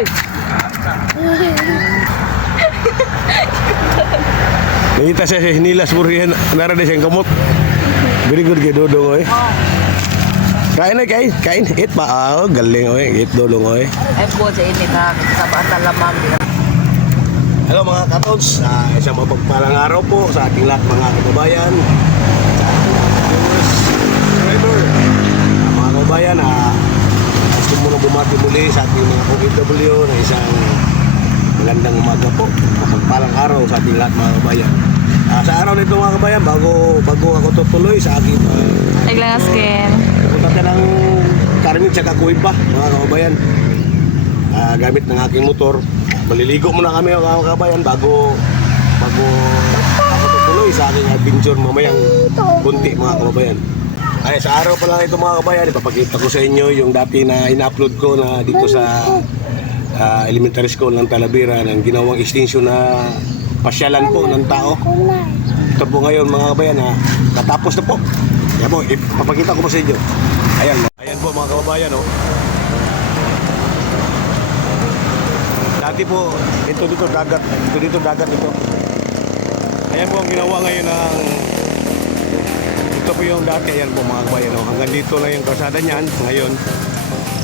Oy! Nakita siya sa hinilas mo rin. Nara na siyang kamot. Very good kay Dodong, oy. Kain na, kain. Kain. Eat pa. Ah, galing, oy. Eat, Dodong, oy. Ay po sa init ha. Sa bata lamang. Hello mga katods. Isang mapagpalang araw po sa ating lahat mga kababayan. Viewers, subscriber. Mga kababayan, gusto mo na bumati muli sa ating mga OFW na isang magandang umaga po. Mapagpalang araw sa ating lahat mga kababayan. Sa araw nito mga kabayan, bago ako tutuloy sa aking Naglangas skin. punta ka ng Carmen tsaka Cuiba mga kababayan. Gamit ng aking motor. Maliligo muna kami mga kababayan bago ako tutuloy sa aking adventure mamayang kunti mga kababayan. Ay, sa araw pa lang ito mga kababayan, ipapakita ko sa inyo yung dati na ina-upload ko na dito sa elementary school ng Talavera ng ginawang extension na pasyalan po ng tao. Ito po ngayon mga kababayan na katapos na po. Kaya po, ipapakita ko po sa inyo. Ayan po mga kababayan, oh. Dati po, dito dagat ito. Ayan po ang ginawa ngayon ng ito po yung dati, ayan po mga kabayan, oh. Hanggang dito na yung kalsada niyan ngayon.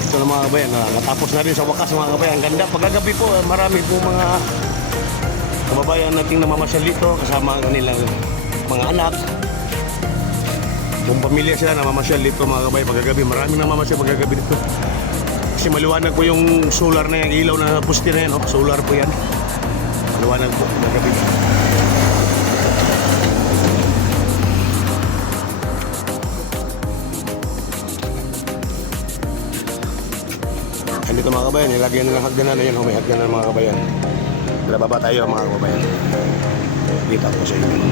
Ito na mga kabayan, natapos na rin sa wakas mga kabayan. Ganda, pagkagabi po, marami po mga kababayan nating namamasyal dito kasama ang kanilang mga anak. Kung pamilya sila namamasyal dito mga kabayan pagkagabi, maraming namamasyal pagkagabi dito. Kasi maliwanag po yung solar na yung ilaw na poste na yan, oh. Solar po yan. Maliwanag po pagkagabi. Dito mga kabayan, nilagyan nila hagdanan. Ayan, may hagdanan mga kabayan. Baba tayo mga kabayan. Kita po sa inyo.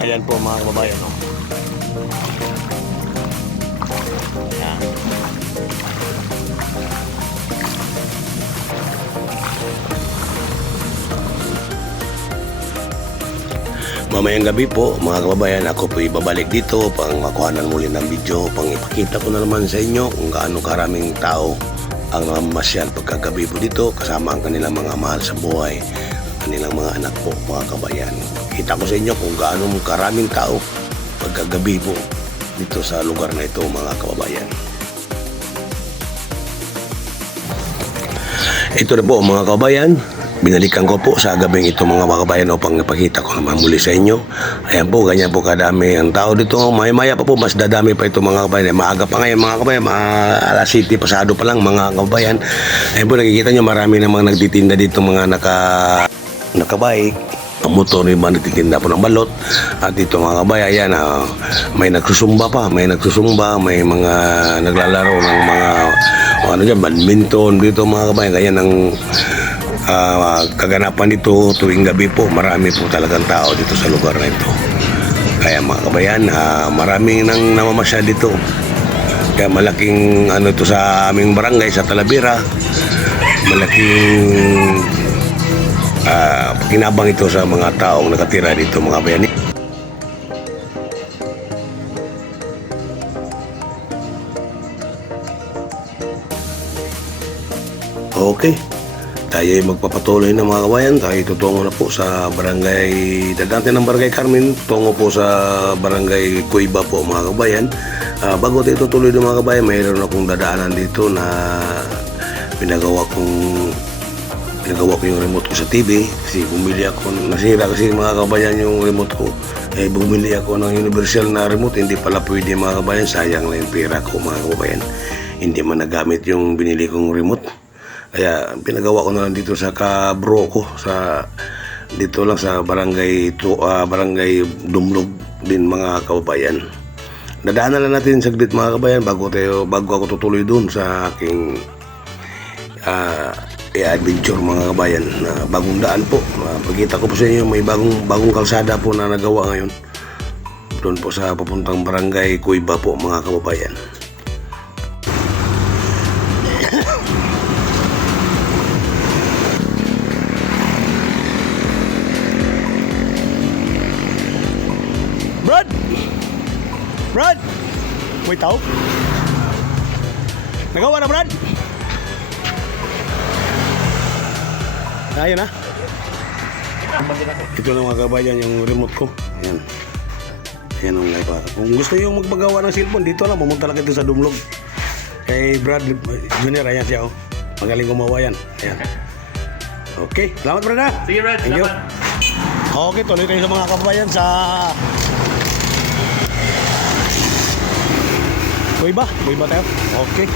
Ayan po mga kabayan, oh. Ayan. Mamayang gabi po mga kababayan, ako po ibabalik dito pang makuhanan muli ng video, pang ipakita ko na naman sa inyo kung gaano karaming tao ang namamasyal pagkagabi po dito kasama ang kanilang mga mahal sa buhay, kanilang mga anak po mga kabayan. Kita ko sa inyo kung gaano karaming tao pagkagabi po dito sa lugar na ito mga kababayan. Ito na po mga kababayan, binalikan ko po sa gabing ito mga kababayan upang ipakita ko naman muli sa inyo. Ayan po, ganyan po kadami ang tao dito. Maya-maya pa po, mas dadami pa ito mga kababayan. Maaga pa ngayon mga kababayan, alas 7 pasado pa lang mga kababayan. Ayan po, nakikita nyo marami namang nagtitinda dito mga nakabike. Ang motor rin ba nagtitinda po ng balot. At dito mga kababayan, ayan, may nagsusumba pa, may mga naglalaro ng mga badminton dito mga kababayan. Kaya ng kaganapan dito tuwing gabi po, marami po talagang tao dito sa lugar na ito. Kaya mga kabayan, maraming nang namamasyal dito. Kaya malaking ito sa aming barangay sa Talavera, malaking pakinabang ito sa mga taong nakatira dito mga kabayan. Okay, tayo ay magpapatuloy na mga kabayan. Tayo tutungo na po sa barangay, dadante ng barangay Carmen, tungo po sa barangay Cuiba po mga kabayan. Bago tayo tutuloy na mga kabayan, mayroon akong dadaanan dito na pinagawa ko yung remote ko sa TV. Kasi bumili ako, nasira kasi mga kabayan yung remote ko. Bumili ako ng universal na remote, hindi pala pwede mga kabayan. Sayang lang yung pera ko mga kabayan. Hindi man nagamit yung binili kong remote. Kaya pinagawa ko na lang dito sa kabro ko dito lang sa barangay Dumlog din mga kababayan. Dadaanan lang natin saglit mga kababayan bago ako tutuloy dun sa aking adventure mga kababayan na bagong daan po. Pagkita ko po sa inyo may bagong kalsada po na nagawa ngayon doon po sa papuntang barangay Cuiba po mga kababayan. Brad! May tao? Nagawa na, Brad? Ayun na. Ito na mga kabayan yung remote ko. Ayan. Ayan ang live. Kung gusto yung magpagawa ng cellphone, dito lang. Pumunta lang ito sa Dumlog. Kay Brad Junior, ayan siya. Magaling gumawa yan. Ayan. Okay. Salamat, Brad. Ha? Sige, Brad. Thank you. Okay, tuloy tayo sa mga kabayan sa... Kuiba tayo. Okay.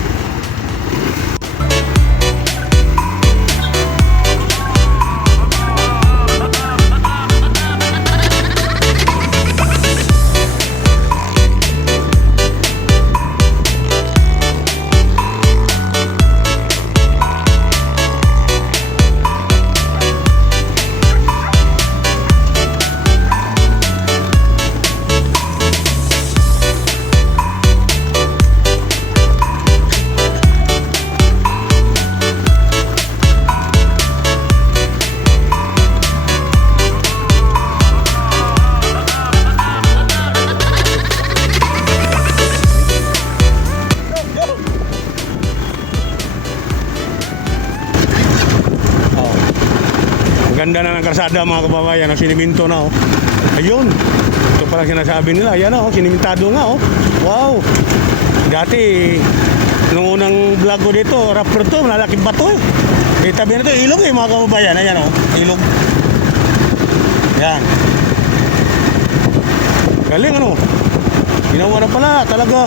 Ganda na ng kalsada mga kababayan, siniminto na oh. Ayun. Ito pala sinasabi nila, ayan oh, sinimintado nga oh. Wow. Dati nung unang vlog ko dito, rapper to, malalaking bato eh. Eh tabi na to, ilog eh mga kababayan, ayan oh, ilog. Yan. Galing ano. Ginawa na pala talaga.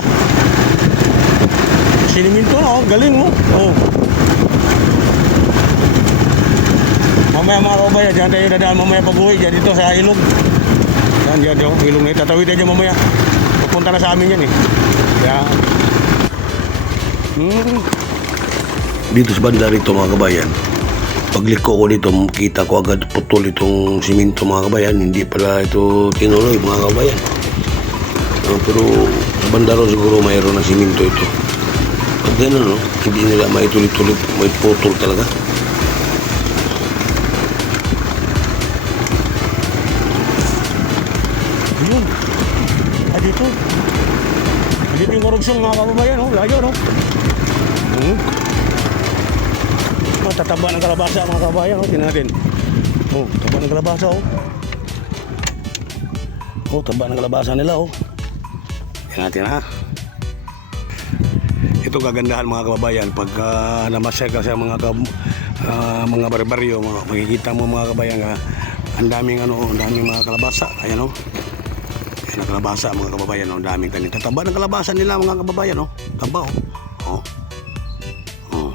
Siniminto na oh, galing oh. Oh. Mamaya mga kababayan, dyan tayo dadaan mamaya pag-uwi dyan dito sa ilog. Yan dyan, ilog na ito. Tatawid tayo dyan mamaya. Pupunta na sa amin yan eh. Yan. Dito sa banda rito mga kabayan, pagliko ko dito, kita ko agad putol itong siminto mga kabayan. Hindi pala ito tinuloy mga kabayan. Pero sa banda ro siguro mayroon na siminto ito. Pag gano'n no, hindi nila maitulit-tulit, may putol talaga. Ayun. Dito. Dito yung korupsyon mga kababayan, no? Layo, no? Tataba ng kalabasa mga kababayan, no? Tingnan natin. Oh, taba ng kalabasa, oh. Oh, taba ng kalabasa nila, oh. Tingnan natin, ha? Ito kagandahan mga kababayan pag namasyal ka sa mga barbaryo, makikita mo mga kababayan, ang daming mga kalabasa, ayan, oh. Ng kalabasa mga kababayan, ang daming tanim. Tataba ng kalabasa nila mga kababayan, oh. Taba, oh. Oh.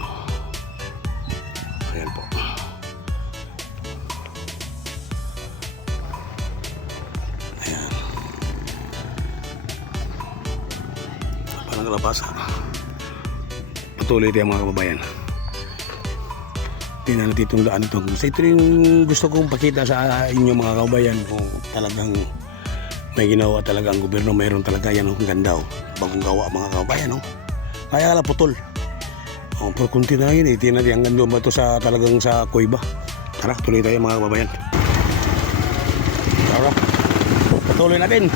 Ayan po. Ayan. Taba ng kalabasa. Patuloy tayo mga kababayan. Tingnan natin itong daan ito. Ito yung gusto kong pakita sa inyo mga kababayan kung talagang may ginawa talaga ang gobyerno, mayroon talaga yan, ang ganda, oh. Bagong gawa mga kababayan, oh. Kaya kala putol. Oh, pero kunti na yun, tingnan natin ang ganda ba ito sa talagang sa Kuiba. Tara, tuloy tayo mga kababayan. Tara, patuloy natin.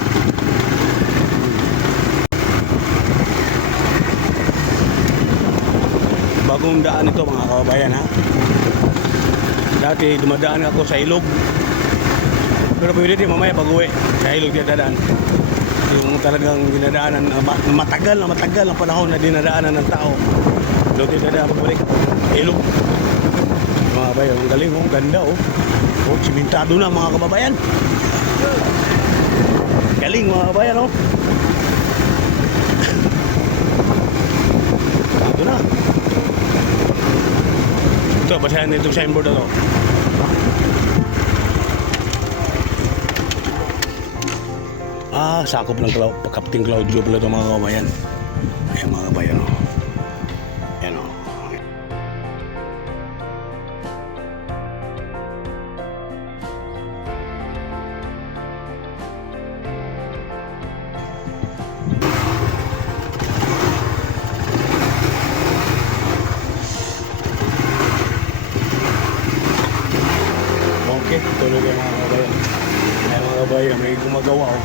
Bagong daan ito mga kababayan, ha. Dati dumadaan ako sa ilog. Pero pwede din mamaya pag-uwi sa ilog dinadaan. Yung talagang dinadaanan matagal na panahon na dinadaanan ng tao. Ilog dinadaan pagbalik. Ilog. Mga kabayan, ang galing, oh, ganda oh. Oh, simentado na mga kababayan. Galing mga kababayan, oh. Ito na. Ito, basahin na itong signboard na to. Sakop ng Captain Claudio pala ito mga kabayan. Ayan mga kabayan, oh. Ayan, oh. Okay, tuloy kayo mga kabayan. Ayan mga kabayan, may gumagawa, oh.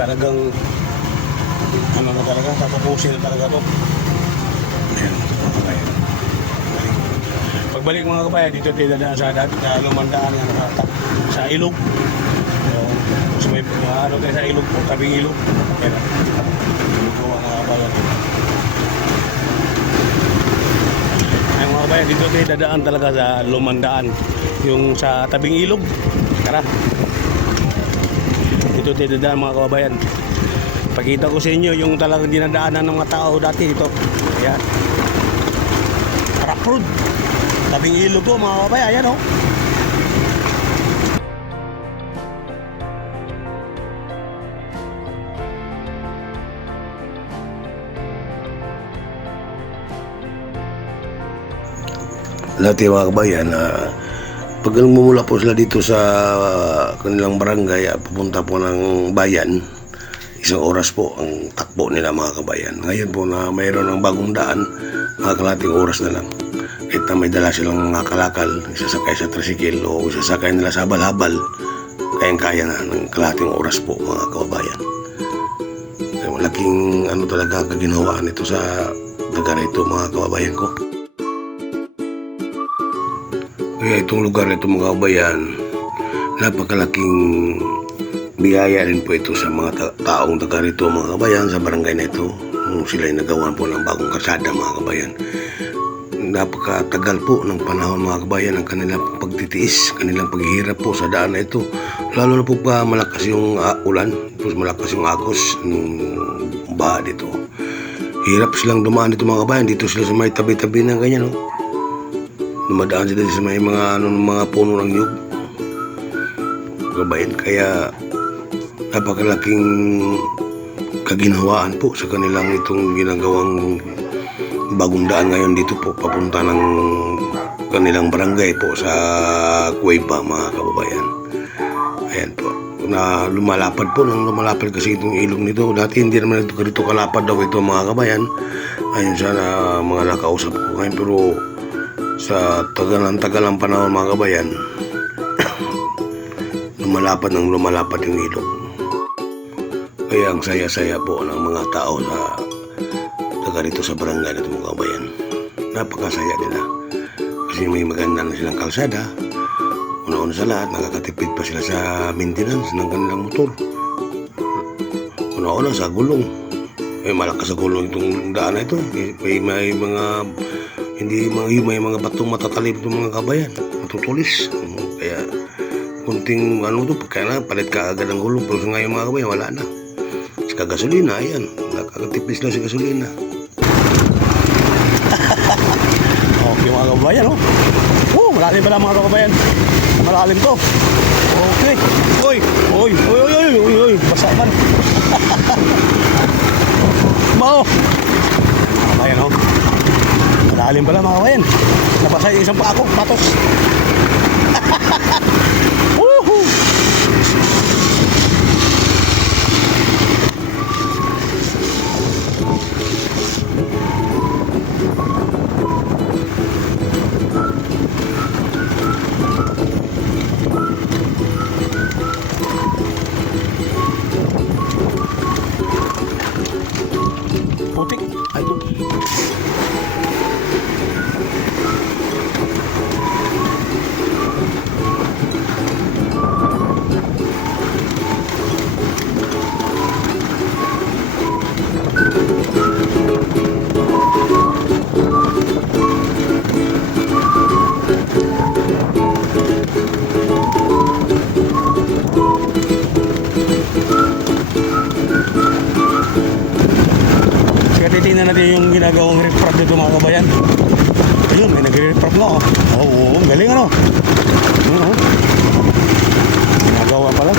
Talagang na talaga, tatapusin na talaga to. Ayan, mga kabayan. Pagbalik mga kabayan, dito tayo dadaan sa lumandaan sa ilog. So may ano tayo sa ilog po, tabing ilog. Ayan, ilog po mga kabayan. Ayan mga kabayan, dito tayo dadaan talaga sa lumandaan. Yung sa tabing ilog. Tara. Dito tayo dadaan mga kabayan. Pakita ko sa inyo yung talagang dinadaanan ng mga tao dati dito. Ayan. Rock road. Tabing ilog ko mga kabayan. Ayan o. Lahat yung mga kabayan pag mumula po sila dito sa kanilang barangay papunta po ng bayan, 1 oras po ang takbo nila mga kabayan. Ngayon po na mayroon ng bagong daan, mga kalating oras na lang. Kahit na may dala silang mga kalakal, isasakay sa tricycle o isasakay nila sa habal-habal, kayang-kaya na ng kalating oras po mga kabayan. Malaking ano talaga kaginhawaan ito sa lugar ito mga kababayan ko. Kaya itong lugar na ito mga kabayan, napakalaking biyaya rin po ito sa mga taong taga rito mga kabayan sa barangay na ito. Sila ay nagawa po ng bagong kalsada mga kabayan. Napakatagal po ng panahon mga kabayan ang kanilang pagtitiis, kanilang paghihirap po sa daan na ito. Lalo na po pa malakas yung ulan, tapos malakas yung agos ng baha dito. Hirap silang dumaan dito mga kabayan, dito sila sa may tabi-tabi ng ganyan. No? Dumadaan sila sa may mga puno ng nyug. Kabayan, kaya napakalaking kaginhawaan po sa kanilang itong ginagawang bagong daan ngayon dito po papunta ng kanilang barangay po sa Cueva mga kababayan. Ayan po na lumalapad po nang lumalapad kasi itong ilog nito. Dati hindi naman ito kalapad daw ito mga kabayan. Ayun sana mga nakausap ko ngayon, pero sa tagalang panahon mga kabayan lumalapad yung ilog. Kaya ang saya-saya po ng mga tao na taga rito sa barangay na ito mga kabayan. Napakasaya nila kasi may maganda na silang kalsada. Una-una sa lahat, nakakatipid pa sila sa maintenance ng kanilang motor. Una-una sa gulong, malakas sa gulong itong daan na ito. May mga may mga batong matatalib itong mga kabayan, matutulis. Kaya kunting to, kaya na palit ka agad ng gulong. Pero ngayon mga kabayan wala na. Sa gasolina, ayan, nakakatipis lang sa gasolina. Okay mga kabayan, malalim pala mga kabayan. Malalim to. Okay. Oy, basa man. Bao. Kabayan, malalim pala mga kabayan. Nabasa yung isang patos. Woohoo! Putik. Ay, ito. Titingnan natin yung ginagawang refrap dito mga kabayan. Ayun, may nagre-refrap na. Oo, galing ano. Ginagawa pala.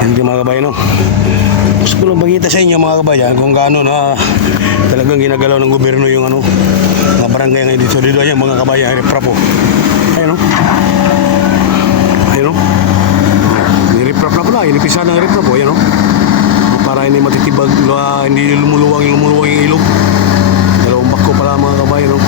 Hindi mga kabayan, Gusto ko lang bagita sa inyo mga kabayan kung gaano na talagang ginagalaw ng gobyerno yung mga barangay ngayon dito. Dito yan mga kabayan, riprap po. Ayun o. Ayun o. Niriprap na pala, inipisa ng riprap po. Ayun o. Para hindi matitibag, hindi lumuluwang yung ilog. Dalawang bako pala mga kabayan o.